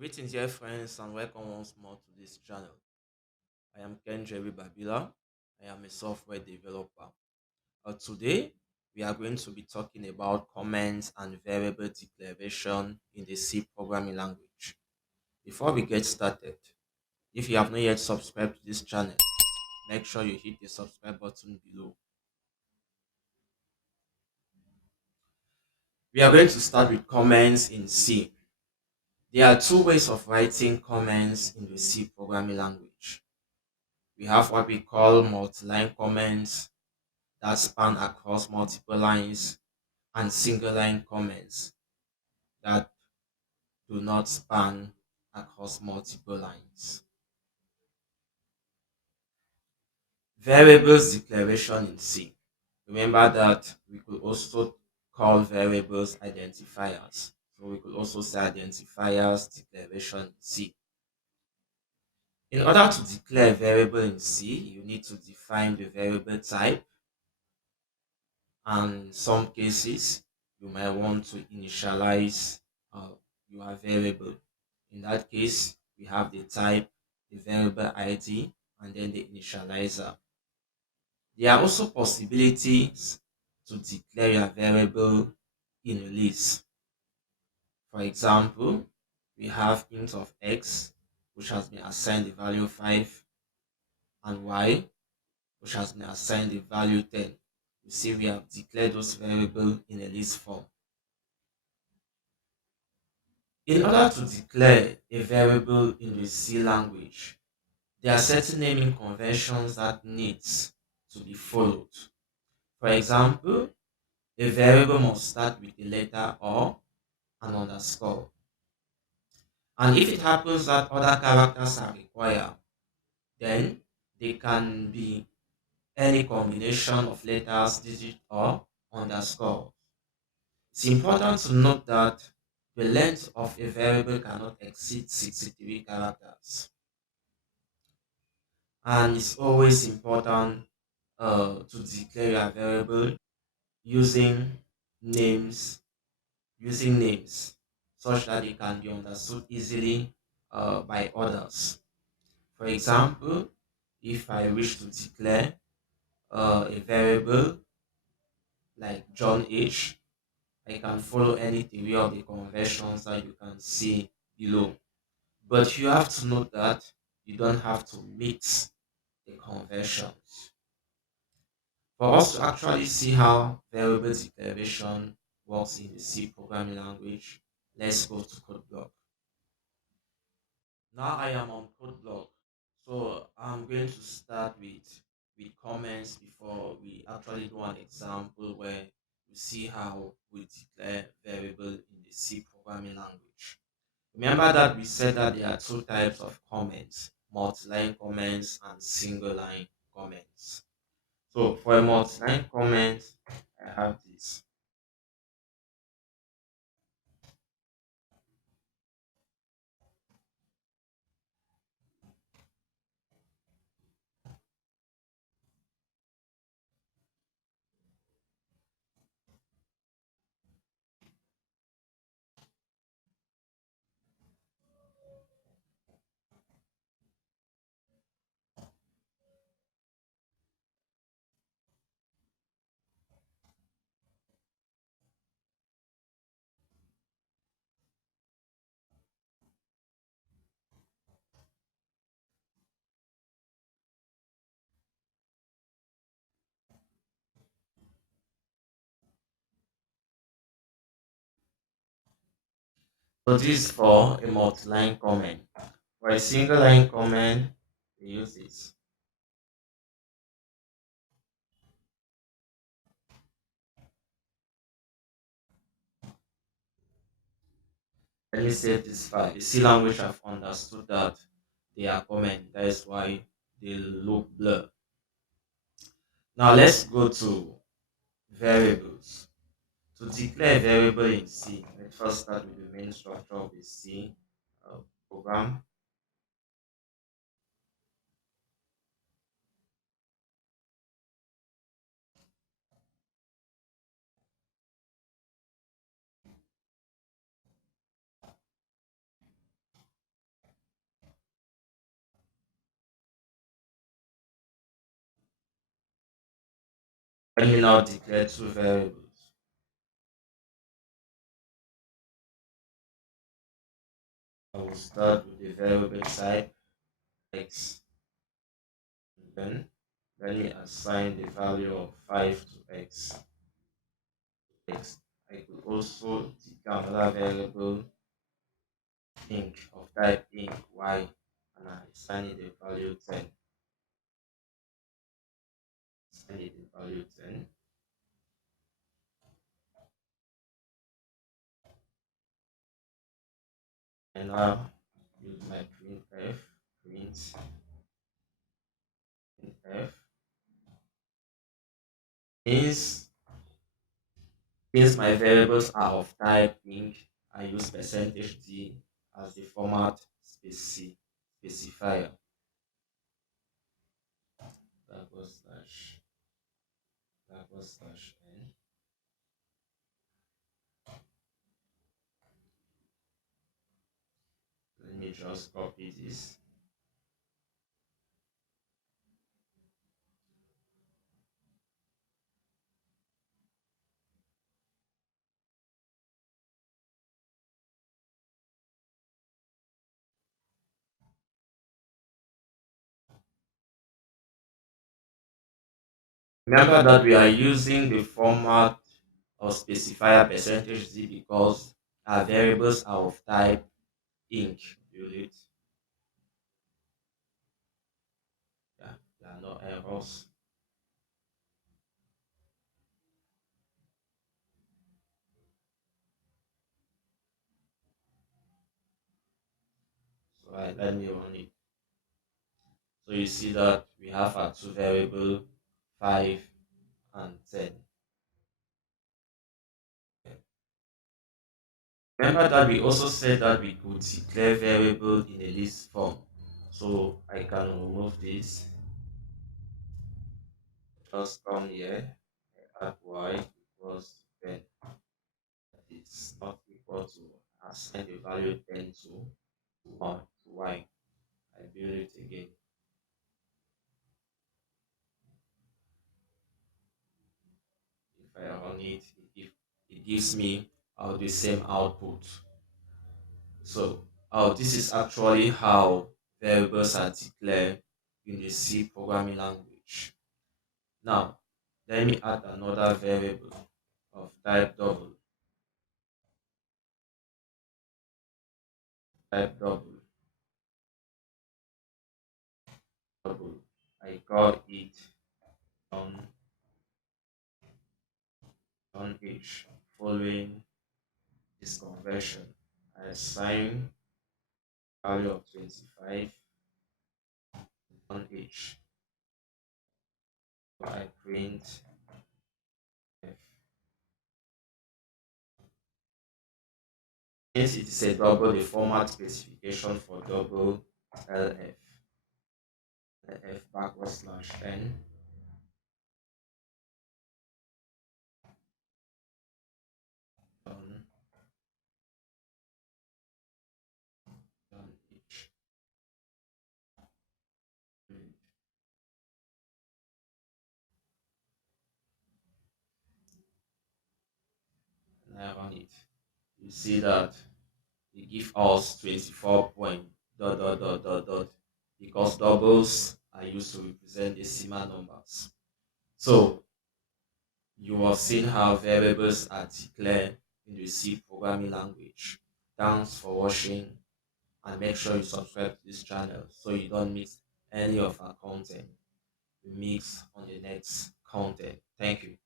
Greetings, dear friends, and welcome once more to this channel. I am Ken Jerry Babila. I am a software developer. Today, we are going to be talking about comments and variable declaration in the C programming language. Before we get started, if you have not yet subscribed to this channel, make sure you hit the subscribe button below. We are going to start with comments in C. There are two ways of writing comments in the C programming language. We have what we call multi-line comments that span across multiple lines and single line comments that do not span across multiple lines. Variables declaration in C. Remember that we could also call variables identifiers. So we could also say identifiers declaration in C. In order to declare a variable in C, you need to define the variable type, and in some cases you might want to initialize uh, your variable. In that case, we have the type, the variable id, and then the initializer. There are also possibilities to declare your variable in a list. For example, we have int of x, which has been assigned the value 5, and y, which has been assigned the value 10. You see, we have declared those variables in a list form. In order to declare a variable in the C language, there are certain naming conventions that needs to be followed. For example, a variable must start with a letter or an underscore. And if it happens that other characters are required, then they can be any combination of letters, digit, or underscore. It's important to note that the length of a variable cannot exceed 63 characters. And it's always important to declare your variable using names names such that they can be understood easily by others. For example, if I wish to declare a variable like John H, I can follow any theory of the conversions that you can see below. But you have to note that you don't have to mix the conversions. For us to actually see how variable declaration works in the C programming language, let's go to code block. Now I am on code block. So I'm going to start with comments before we actually do an example where we see how we declare variable in the C programming language. Remember that we said that there are two types of comments, multi-line comments and single line comments. So for a multi-line comment, I have this. So this is for a multi-line comment. For a single line comment, we use this. Let me save this file. The C language have understood that they are comment. That is why they look blur. Now let's go to variables. To declare a variable in C, let's first start with the main structure of the C program. Let me now declare two variables. I will start with the variable type x. Then let me assign the value of 5 to x. I could also declare another variable ink of type ink y, and I assign it the value 10. Assign it the value 10. And now use my printf. Since since my variables are of type int, I use percentage %d as the format specifier. That was slash let me just copy this. Remember that we are using the format of specifier percentage %d because our variables are of type int. Unit. Yeah, there are no errors. So let me run it. So you see that we have our two variable 5 and 10. Remember that we also said that we could declare variable in a list form. So I can remove this. Just come here, add y equals 10. It's not equal to assign the value 10 to y. I build it again. If I run it, it gives me the same output. So this is actually how variables are declared in the C programming language. Now, let me add another variable of type double. Double. I call it on h. Following this conversion, I assign value of 25 on h. So I print f. Since it is a double, the format specification for double lf backward slash n on h. And I run it. You see that they give us 24 point dot because doubles are used to represent decimal numbers. So you have seen how variables are declared in the C programming language. Thanks for watching, and make sure you subscribe to this channel so you don't miss any of our content we mix on the next content. Thank you.